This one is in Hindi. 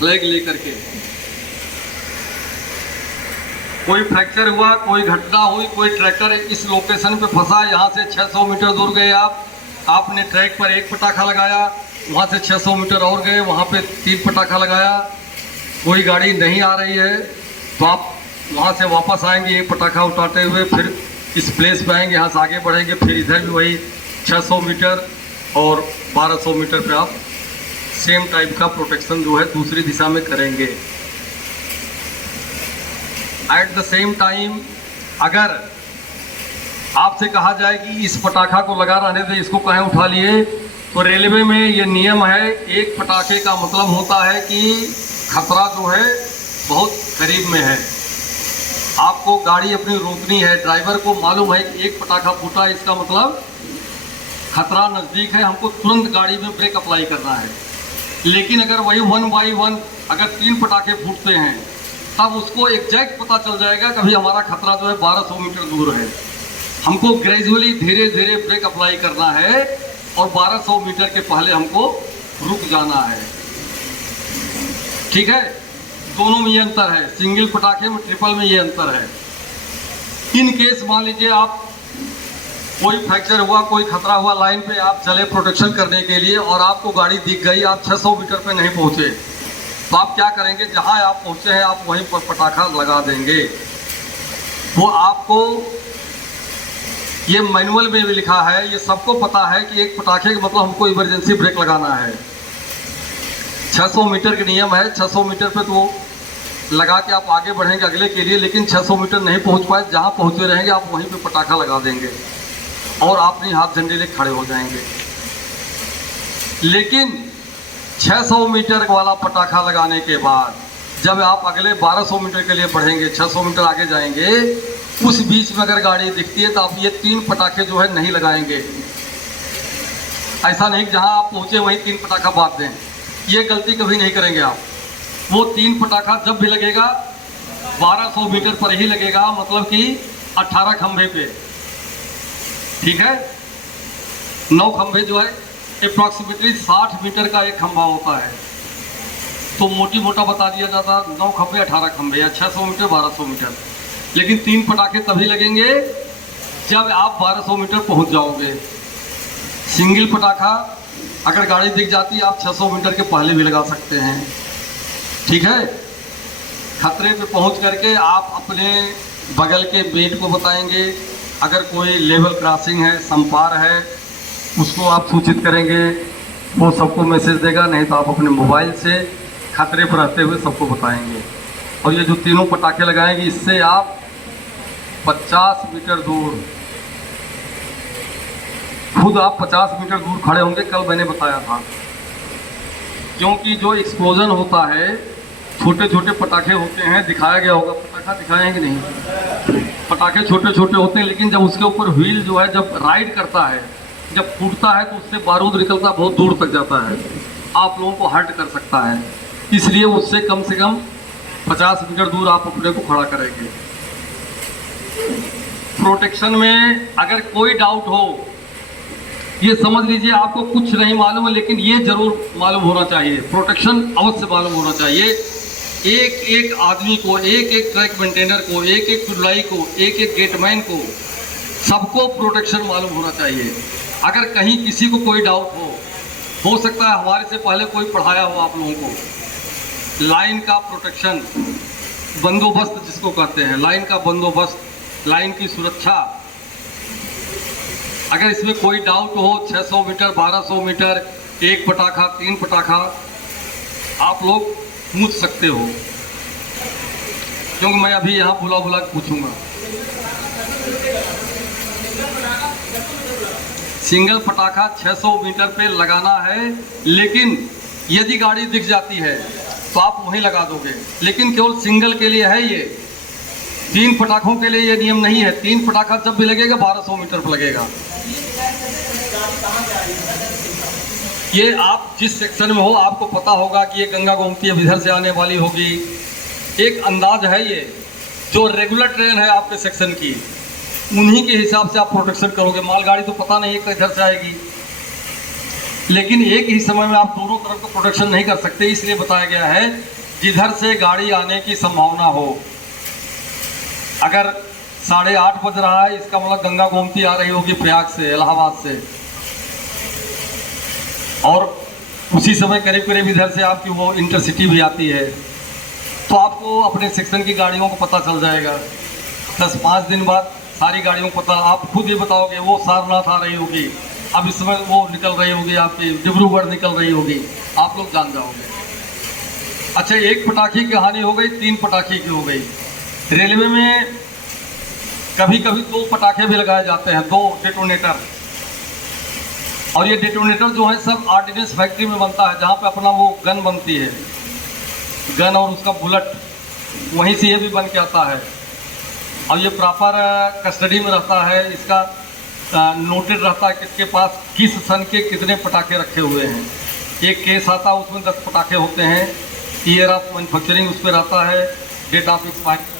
फ्लैग लेकर के। कोई फ्रैक्चर हुआ, कोई घटना हुई, कोई ट्रैक्टर इस लोकेशन पे फंसा, यहाँ से 600 मीटर दूर गए आपने ट्रैक पर एक पटाखा लगाया, वहाँ से 600 मीटर और गए, वहाँ पे 3 पटाखा लगाया, कोई गाड़ी नहीं आ रही है तो आप वहाँ से वापस आएंगे एक पटाखा उठाते हुए, फिर इस प्लेस पे आएंगे, यहाँ से आगे बढ़ेंगे, फिर इधर भी वही 600 मीटर और 1200 मीटर पे आप सेम टाइप का प्रोटेक्शन जो है दूसरी दिशा में करेंगे। एट द सेम टाइम अगर आपसे कहा जाए कि इस पटाखा को लगा रहने दे, इसको कहीं उठा लिए, तो रेलवे में ये नियम है, एक पटाखे का मतलब होता है कि खतरा जो है बहुत करीब में है, आपको गाड़ी अपनी रोकनी है। ड्राइवर को मालूम है कि एक पटाखा फूटा, इसका मतलब खतरा नज़दीक है, हमको तुरंत गाड़ी में ब्रेक अप्लाई करना है। लेकिन अगर वही 1 बाई 1 अगर 3 पटाखे फूटते हैं तब उसको एग्जैक्ट पता चल जाएगा कभी हमारा खतरा जो है 1200 मीटर दूर है। हमको ग्रेजुअली धीरे धीरे ब्रेक अप्लाई करना है और 1200 मीटर के पहले हमको रुक जाना है। ठीक है, दोनों में ये अंतर है, सिंगल पटाखे में ट्रिपल में ये अंतर है। इन केस मान लीजिए आप कोई फ्रैक्चर हुआ, कोई खतरा हुआ, लाइन पे आप चले प्रोटेक्शन करने के लिए और आपको गाड़ी दिख गई, आप 600 मीटर पे नहीं पहुंचे, तो आप क्या करेंगे, जहां आप पहुंचे हैं आप वहीं पर पटाखा लगा देंगे। वो आपको ये मैनुअल में भी लिखा है, ये सबको पता है कि एक पटाखे का मतलब हमको इमरजेंसी ब्रेक लगाना है। 600 मीटर का नियम है, 600 मीटर पे तो लगा के आप आगे बढ़ेंगे अगले के लिए, लेकिन 600 मीटर नहीं पहुंच पाए, जहां पहुंचे रहेंगे आप वहीं पे पटाखा लगा देंगे और अपनी हाथ झंडे लेके खड़े हो जाएंगे। लेकिन 600 मीटर वाला पटाखा लगाने के बाद जब आप अगले 1200 मीटर के लिए बढ़ेंगे, 600 मीटर आगे जाएंगे, उस बीच में अगर गाड़ी दिखती है तो आप ये 3 पटाखे जो है नहीं लगाएंगे। ऐसा नहीं कि जहां आप पहुंचे वहीं 3 पटाखा बांध दें, ये गलती कभी नहीं करेंगे आप। वो 3 पटाखा जब भी लगेगा 1200 मीटर पर ही लगेगा, मतलब कि 18 खंभे पे। ठीक है, 9 खंभे जो है अप्रॉक्सीमेटली 60 मीटर का एक खंभा होता है, तो मोटी मोटा बता दिया जाता है 9 खंभे 18 खंभे या 600 मीटर 1200 मीटर। लेकिन 3 पटाखे तभी लगेंगे जब आप 1200 मीटर पहुंच जाओगे। सिंगल पटाखा अगर गाड़ी दिख जाती है आप 600 मीटर के पहले भी लगा सकते हैं। ठीक है, खतरे पे पहुंच करके आप अपने बगल के बेट को बताएंगे, अगर कोई लेवल क्रॉसिंग है, संपार है, उसको आप सूचित करेंगे, वो सबको मैसेज देगा, नहीं तो आप अपने मोबाइल से खतरे पर रहते हुए सबको बताएंगे। और ये जो 3 पटाखे लगाएंगे, इससे आप 50 मीटर दूर, खुद आप 50 मीटर दूर खड़े होंगे, कल मैंने बताया था। क्योंकि जो एक्सप्लोजन होता है, छोटे छोटे पटाखे होते हैं, दिखाया गया होगा, पटाखा दिखाए हैं कि नहीं, पटाखे छोटे छोटे होते हैं, लेकिन जब उसके ऊपर व्हील जो है जब राइड करता है, जब फूटता है तो उससे बारूद निकलता बहुत दूर तक जाता है, आप लोगों को हर्ट कर सकता है। इसलिए उससे कम से कम 50 मीटर दूर आप अपने को खड़ा करेंगे। प्रोटेक्शन में अगर कोई डाउट हो, ये समझ लीजिए आपको कुछ नहीं मालूम है, लेकिन ये जरूर मालूम होना चाहिए, प्रोटेक्शन अवश्य मालूम होना चाहिए। एक एक आदमी को, एक एक ट्रैक मेंटेनर को, एक एक चुलाई को, एक एक गेटमैन को, सबको प्रोटेक्शन मालूम होना चाहिए। अगर कहीं किसी को कोई डाउट हो सकता है हमारे से पहले कोई पढ़ाया हो आप लोगों को, लाइन का प्रोटेक्शन, बंदोबस्त जिसको कहते हैं, लाइन का बंदोबस्त, लाइन की सुरक्षा, अगर इसमें कोई डाउट हो, 600 मीटर 1200 मीटर, 1 पटाखा 3 पटाखा, आप लोग पूछ सकते हो, क्योंकि मैं अभी यहाँ बुला बुला के पूछूंगा। सिंगल पटाखा 600 मीटर पे लगाना है, लेकिन यदि गाड़ी दिख जाती है तो आप वहीं लगा दोगे, लेकिन केवल सिंगल के लिए है ये, 3 पटाखों के लिए ये नियम नहीं है। 3 पटाखा जब भी लगेगा 1200 मीटर पर लगेगा। ये आप जिस सेक्शन में हो आपको पता होगा कि ये गंगा गोमती अब इधर से आने वाली होगी, एक अंदाज है ये, जो रेगुलर ट्रेन है आपके सेक्शन की, उन्हीं के हिसाब से आप प्रोटेक्शन करोगे। मालगाड़ी तो पता नहीं है किधर से आएगी, लेकिन एक ही समय में आप दोनों तरफ का प्रोटेक्शन नहीं कर सकते, इसलिए बताया गया है जिधर से गाड़ी आने की संभावना हो। अगर 8:30 बज रहा है, इसका मतलब गंगा गोमती आ रही होगी प्रयाग से, इलाहाबाद से, और उसी समय करीब करीब इधर से आपकी वो इंटरसिटी भी आती है, तो आपको अपने सेक्शन की गाड़ियों को पता चल जाएगा। 10-5 दिन बाद सारी गाड़ियों को पता, आप खुद ही बताओगे वो सारनाथ आ रही होगी, अब इस समय वो निकल रही होगी, आपकी डिब्रूगढ़ निकल रही होगी, आप लोग जान जाओगे। अच्छा, एक पटाखे की कहानी हो गई, 3 पटाखे की हो गई। रेलवे में कभी कभी 2 पटाखे भी लगाए जाते हैं, 2 डेटोनेटर। और ये डेटोनेटर जो है सब ऑर्डिनेंस फैक्ट्री में बनता है, जहाँ पे अपना वो गन बनती है, गन और उसका बुलेट, वहीं से ये भी बन के आता है। और ये प्रॉपर कस्टडी में रहता है, इसका नोटेड रहता है किसके पास किस सन के कितने पटाखे रखे हुए हैं। एक केस आता है, उसमें 10 पटाखे होते हैं, ईयर ऑफ मैन्युफैक्चरिंग उस पर रहता है, डेट ऑफ एक्सपायरी